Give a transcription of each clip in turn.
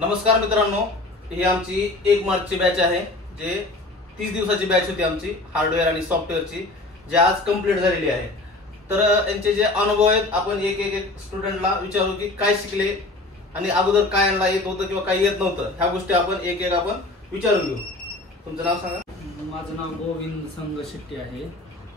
नमस्कार मित्रांनो, ही आमची 1 मार्चची बॅच आहे, जे 30 दिवसाची बॅच होती आमची हार्डवेअर आणि सॉफ्टवेअरची, जे आज कंप्लीट झालेली आहे। तर यांचे जे अनुभव आहेत आपण एक स्टुडंटला विचारू की काय शिकले आणि अगोदर काय यांना येत होतं किंवा काय येत नव्हतं, ह्या गोष्टी आपण एक आपण विचारून घेऊ। तुमचं नाव सांगा। माझं नाव गोविंद संग शेट्टी आहे।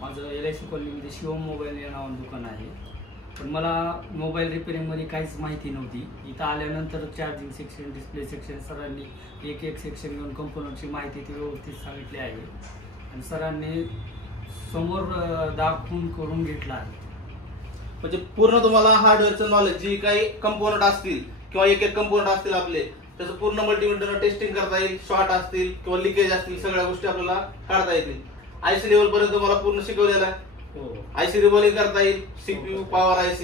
माझं LIC कॉलनीमध्ये शिवम मोबाईल या नावानं दुकान आहे। पण मला मोबाईल रिपेअरिंगमध्ये काहीच माहिती नव्हती। इथं आल्यानंतर चार्जिंग सेक्शन, डिस्प्ले सेक्शन सरांनी एक सेक्शन घेऊन कंपोनंटची माहिती ती व्यवस्थित सांगितली आहे आणि सरांनी समोर दाखवून करून घेतला आहे। म्हणजे पूर्ण तुम्हाला हार्डवेअरचं नॉलेज, जी काही कंपोनंट असतील किंवा एक कंपोनंट असतील आपले, त्याचं पूर्ण मल्टीमीटर टेस्टिंग करता येईल, शॉर्ट असतील किंवा लिकेज असतील, सगळ्या गोष्टी आपल्याला काढता येतील। IC लेवल पर्यंत तुम्हाला पूर्ण शिकवलेलं आहे। IC रिबॉलिंग करता येईल, CPU, पॉवर IC,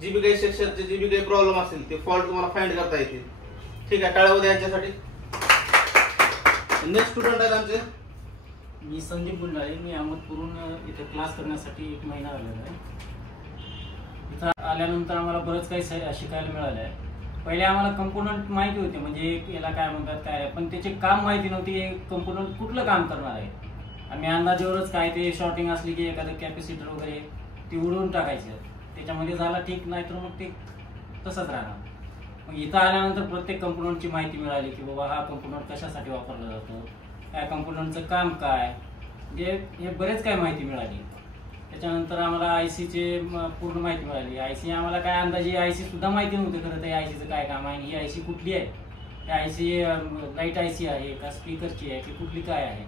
जी बी काही सेक्शनचे जी बी काही प्रॉब्लेम असतील ते फॉल्ट तुम्हाला फाइंड करता येतील। ठीक आहे, टाळ्या द्या यांच्यासाठी। नेक्स्ट स्टुडंट आहेत आमचे, मी संदीप बुंडाळे। मी अहमदपूरहून इथे क्लास करण्यासाठी 1 महिना आलेलो आहे। इथं आल्यानंतर आम्हाला बरंच काही शिकायला मिळालं आहे। पहिले आम्हाला कंपोनंट माहिती होते, म्हणजे याला काय म्हणतात काय, पण त्याचे काम माहिती नव्हती, हे कंपोनंट कुठलं काम करणार आहे। आम्ही अंदाजावरच काय ते शॉर्टिंग असली की एखादं कॅपॅसिटर वगैरे ते उडवून टाकायचं, त्याच्यामध्ये झाला ठीक, नाही तर मग ते तसंच राहणार। मग इथं आल्यानंतर प्रत्येक कंपोनंटची माहिती मिळाली की बाबा हा कंपोनंट कशासाठी वापरला जातो, काय कंपोनंटचं काम काय, म्हणजे हे बरेच काय माहिती मिळाली। त्याच्यानंतर आम्हाला ICचे पूर्ण माहिती मिळाली। IC आम्हाला काय अंदाजे IC सुद्धा माहिती नव्हते खरं तर ICचं काय काम आहे, ही IC कुठली आहे, IC लाईट IC आहे का स्पीकरची आहे की कुठली काय आहे,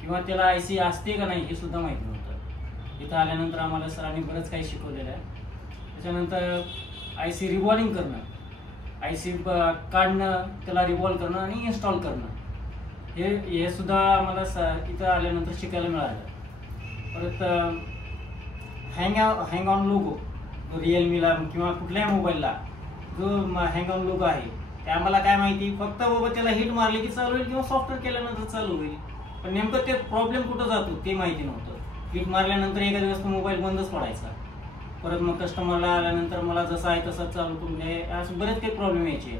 किंवा त्याला IC असते का नाही हे सुद्धा माहिती नव्हतं। इथं आल्यानंतर आम्हाला सरांनी बरंच काही शिकवलेलं आहे। त्याच्यानंतर IC रिवॉल्विंग करणं, IC काढणं, त्याला रिवॉल्व करणं आणि इन्स्टॉल करणं, हे सुद्धा आम्हाला इथं आल्यानंतर शिकायला मिळालं। परत हँग ऑन लोगो, रिअलमीला किंवा कुठल्याही मोबाईलला जो हँग ऑन लोगो आहे ते आम्हाला काय माहिती, फक्त बाबा त्याला हिट मारली की चालू होईल किंवा सॉफ्टवेअर केल्यानंतर चालू होईल, पण नेमकं ते प्रॉब्लेम कुठं जातो ते माहिती नव्हतं। हिट मारल्यानंतर एका दिवस तो मोबाईल बंदच पडायचा। परत मग कस्टमरला आल्यानंतर मला जसं आहे तसंच चालू करून द्या, असं बरेच काही प्रॉब्लेम यायचे।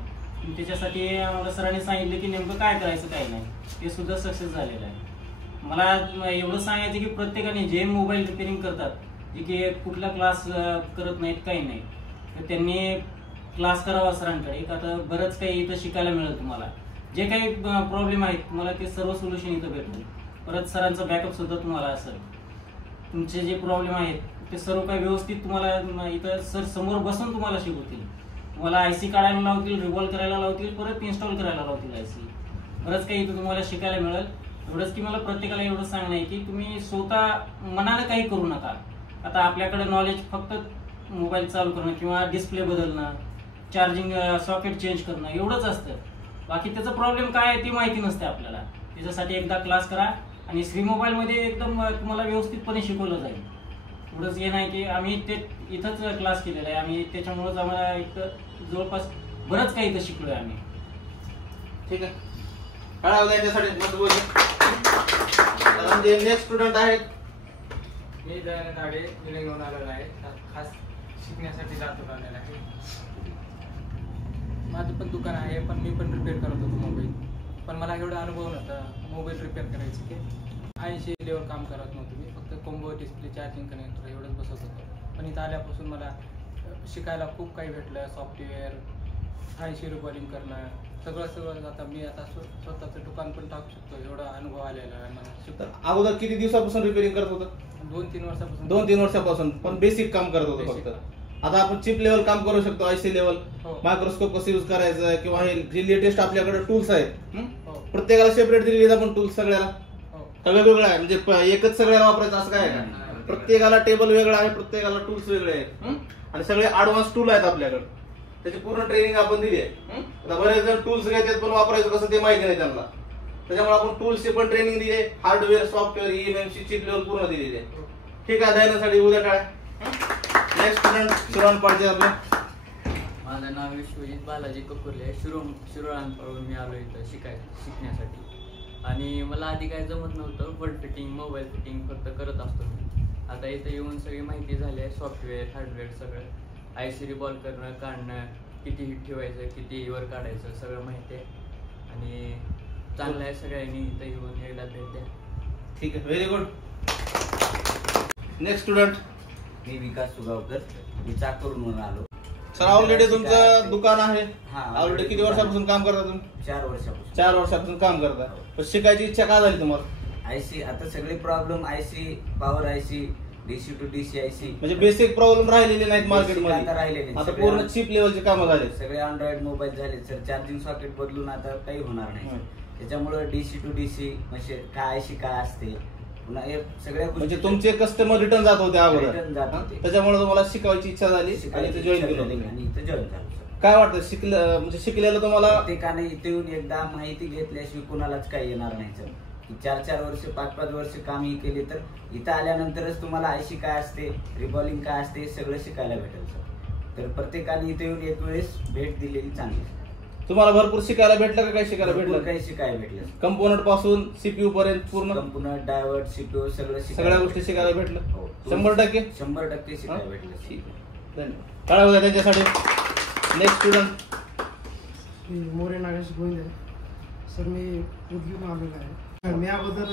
त्याच्यासाठी आम्हाला सरांनी सांगितलं की नेमकं काय करायचं काय नाही, ते सुद्धा सक्सेस झालेलं आहे। मला एवढं सांगायचं की प्रत्येकाने जे मोबाईल रिपेअरिंग करतात, जे की कुठला क्लास करत नाहीत काही नाही, तर त्यांनी क्लास करावा सरांकडे, का तर बरंच काही इथं शिकायला मिळेल तुम्हाला। जे काही प्रॉब्लेम आहेत तुम्हाला ते सर्व सोल्युशन इथं भेटेल। परत सरांचा बॅकअप सुद्धा तुम्हाला असेल। तुमचे जे प्रॉब्लेम आहेत ते सर्व काही व्यवस्थित तुम्हाला इथं सर समोर बसून तुम्हाला शिकवतील। तुम्हाला IC काढायला लावतील, रिवॉल्व करायला लावतील, परत इन्स्टॉल करायला लावतील IC। बरंच काही इथं तुम्हाला शिकायला मिळेल। एवढंच की मला प्रत्येकाला एवढं सांगणं आहे की तुम्ही स्वतः मनाने काही करू नका। आता आपल्याकडे नॉलेज फक्त मोबाईल चालू करणं किंवा डिस्प्ले बदलणं, चार्जिंग सॉकेट चेंज करणं एवढंच असतं। बाकी त्याचा प्रॉब्लेम काय आहे ती माहिती नसते आपल्याला। त्याच्यासाठी एकदा क्लास करा आणि श्री मोबाईलमध्ये एकदम तुम्हाला व्यवस्थितपणे शिकवलं जाईल। एवढंच हे नाही की आम्ही ते इथंच क्लास केलेला आहे, आम्ही त्याच्यामुळेच आम्हाला इथं जवळपास बरंच काही इथं शिकलोय आम्ही। ठीक आहे, नेक्स्ट स्टुडंट आहेत, मी दयानंद आडे निलंग्याहून आलेलो आहे, खास शिकण्यासाठी लातूर आलेला आहे। माझं पण दुकान आहे, पण मी पण रिपेअर करत होतो मोबाईल, पण मला एवढा अनुभव नव्हता मोबाईल रिपेअर करायचं की 80 लेवल काम करत नव्हतं मी, फक्त कोंबो, डिस्प्ले, चार्जिंग कनेक्टर एवढंच बसत होतं। पण इथं आल्यापासून मला शिकायला खूप काही भेटलं। सॉफ्टवेअर, IC रिबॉलिंग करणं, सगळं आता मी आता स्वतःचं दुकान पण टाकू शकतो, एवढा अनुभव आलेला आहे मला। अगोदर किती दिवसापासून रिपेअरिंग करत होतं? 2-3 वर्षापासून। 2-3 वर्षापासून, पण बेसिक काम करत होतं फक्त। आता आपण चिप लेवल काम करू शकतो, IC लेवल, मायक्रोस्कोप कसं यूज करायचं, किंवा हे जे लेटेस्ट आपल्याकडे टूल्स आहेत, प्रत्येकाला सेपरेट दिलेले आपण टूल्स, सगळ्याला वेगवेगळं आहे, म्हणजे एकच सगळ्याला वापरायचं असं काय आहे का? प्रत्येकाला टेबल वेगळा आहे, प्रत्येकाला टूल्स वेगळे आहेत, आणि सगळे ऍडव्हान्स टूल आहेत आपल्याकडे, त्याची पूर्ण ट्रेनिंग आपण दिली आहे। आता बरेच जण टूल्स घेतात पण वापरायचं कसं ते माहिती नाही त्यांना, त्याच्यामुळे आपण टूल्सची पण ट्रेनिंग दिली आहे, hardware, software, EMMC, chip level पूर्ण दिलेली आहे। ठीक आहे, दयानंदसाठी उद्या काय। नेक्स्ट स्टुडंट श्रवण पाडजे आपले। माझं नाव विश्वजित बालाजी ककुर्ले, शिरोळांपासून मी आलो इथं शिकण्यासाठी। आणि मला आधी काय जमत नव्हतं, बल्ब फिटिंग, मोबाईल फिटिंग फक्त करत असतो मी। आता इथं येऊन सगळी माहिती झाली आहे, सॉफ्टवेअर, हार्डवेअर सगळं, IC रिबॉल्व करणं, काढणं, किती हिट ठेवायचं, किती वर काढायचं सगळं माहिती आहे आणि चांगलं आहे. सगळ्यांनी इथं येऊन एकदा भेट द्या. ठीक आहे, व्हेरी गुड. Next student. मी विकास सुगावकर, मी चाकूरवरून आलो. सर ऑलरेडी तुमचं दुकान आहे, हा. ऑलरेडी किती वर्षापासून काम करता तुम्ही? 4 वर्षापासून. 4 वर्षापासून काम करता. पण शिकायची इच्छा का झाली तुम्हाला? आयसी आता सगळे problem IC, power IC, DC to DC IC, म्हणजे बेसिक प्रॉब्लेम राहिलेले नाहीत मार्केटमध्ये, आता राहिले नाही. आता पूर्ण चिप लेवलचे कामं झाले. सगळे अँड्रॉइड मोबाईल झाले सर. चार्जिंग सॉकेट बदलून आता काही होणार नाही. त्याच्यामुळे डीसी टू डीसी म्हणजे काय आयसी काय असते, पुन्हा हे सगळ्या म्हणजे तुमचे कस्टमर रिटर्न जात होते अगोदर, रिटर्न जात होते. त्याच्यामुळे तुम्हाला शिकायची इच्छा झाली आणि इथे जॉईन केलं आणि तुम्ही. इथं जॉईन झालो. काय वाटतं शिकलं म्हणजे शिकलेलं तुम्हाला? प्रत्येकाने इथे येऊन एकदा माहिती घेतल्याशिवाय कुणालाच काही येणार नाही सर. 4-4 वर्ष 5-5 वर्ष काम ही केली तर इथं आल्यानंतरच तुम्हाला आयसी काय असते, रिबॉलिंग काय असते सगळं शिकायला भेटेल सर. तर प्रत्येकाने इथे येऊन एक वेळेस भेट दिलेली चांगली. तुम्हाला भरपूर शिकायला भेटलं का? काय शिकायला भरपूर भेटलं? काही शिकायला भेटलं. कंपोनंट पासून सीपीयू पर्यंत पूर्ण कंपोनंट, डायव्हर्ट, सीपीयू सगळं सगळ्या गोष्टी शिकायला भेटलं. हो. 100% 100% शिकायला भेटलं. ठीक आहे, धन्यवाद. टाळ्या होत्या त्यांच्यासाठी. Next student. More Nagesh Govind sir. मी उदगीरून आलेलो आहे. मी अगोदर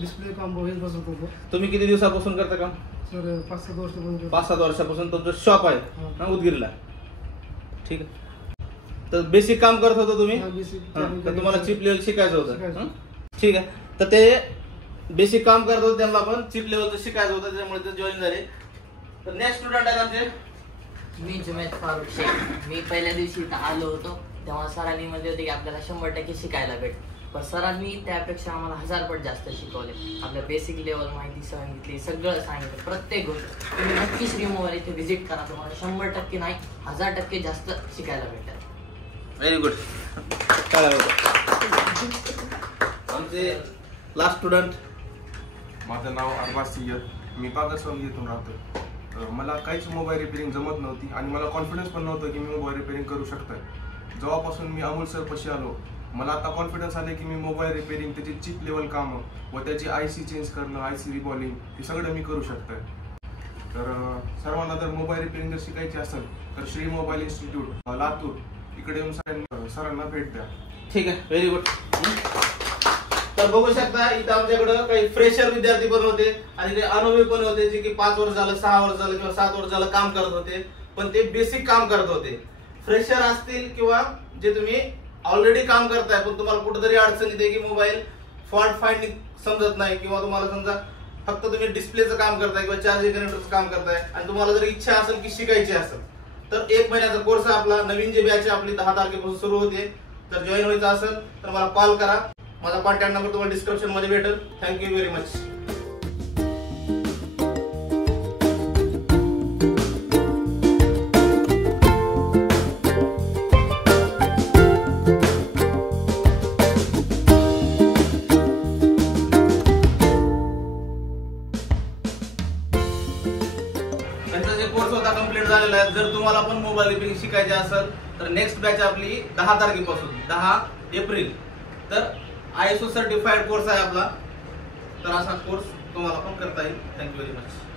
डिस्प्ले कॉम्बो हेच बसवत होतो. तुम्ही किती दिवसापासून करता काम? सर 5-7 वर्षापासून. 5-7 वर्षापासून तुमचं शॉप आहे हा. ना उदगीरला? ठीक आहे. तर बेसिक काम करत होतो तुम्ही? हा, basic हा, काम तर तुम्हाला चिप लेवल शिकायचं होतं. शिकायचं. हं? ठीक आहे. तर ते बेसिक काम करत होते, त्यांना पण चिप लेवलचं शिकायचं होतं, त्याच्यामुळे ते जॉईन झाले. तर नेक्स्ट स्टुडंट आहे आमचे. मी जुमेद फारुक शेख. मी पहिल्या दिवशी इथं आलो होतो तेव्हा सरांनी म्हणले होते की आपल्याला 100% शिकायला भेट. पण सरांनी त्यापेक्षा आम्हाला 1000 पट जास्त शिकवले. आपल्या बेसिक लेवल माहिती सांगितली, सगळं सांगितलं, प्रत्येक गोष्ट. तुम्ही नक्की श्री मोबाईल इथे व्हिजिट करा, तुम्हाला 100% नाही 1000% जास्त शिकायला भेटेल. Very good. आमचे लास्ट स्टुडंट. माझं नाव अरबाज सय्यद. मी पागसवाडी येथून राहतो. मला काहीच मोबाईल रिपेअरिंग जमत नव्हती आणि मला कॉन्फिडन्स पण नव्हतं की मी मोबाईल रिपेअरिंग करू शकतोय. जेव्हापासून मी अमोल सर पाशी आलो, मला आता कॉन्फिडन्स आले की मी मोबाईल रिपेअरिंग, त्याची चिप लेवल कामं व त्याची आयसी चेंज करणं, आयसी रिबॉलिंग हे सगळं मी करू शकतोय. तर सर्वांना जर मोबाईल रिपेअरिंग जर शिकायची असेल तर श्री मोबाईल इन्स्टिट्यूट लातूर इकडे येऊन सरांना भेट द्या. ठीक आहे, व्हेरी गुड. तर बघू शकता इथं आमच्याकडे काही फ्रेशर विद्यार्थी पण होते आणि काही अनुभवी पण होते, जे की 5 वर्ष झालं, 6 वर्ष झालं किंवा 7 वर्ष झालं काम करत होते, पण ते बेसिक काम करत होते. फ्रेशर असतील किंवा जे तुम्ही ऑलरेडी काम करताय पण तुम्हाला कुठेतरी अडचण येते की मोबाईल फॉल्ट फाइंडिंग समजत नाही, किंवा तुम्हाला समजा फक्त तुम्ही डिस्प्लेचं काम करताय किंवा चार्जिंग कनेक्टरचं काम करताय आणि तुम्हाला जर इच्छा असेल की शिकायची असेल तर 1 महिन्याचा कोर्स आपला नवीन जे बॅच आपली 10 तारखेपासून सुरू होते. तर जॉईन व्हायचं असेल तर मला कॉल करा. माझा कॉन्टॅक्ट नंबर तुम्हाला डिस्क्रिप्शन मध्ये भेटेल. Thank you very much. कंप्लीट झालेला आहे. जर तुम्हाला पण मोबाईल रिपेअरिंग शिकायचे असेल तर नेक्स्ट बॅच आपली 10 तारखेपासून 10 एप्रिल. तर ISO सर्टिफाईड कोर्स आहे आपला. तर असा कोर्स तुम्हाला पण करता येईल. Thank you very much.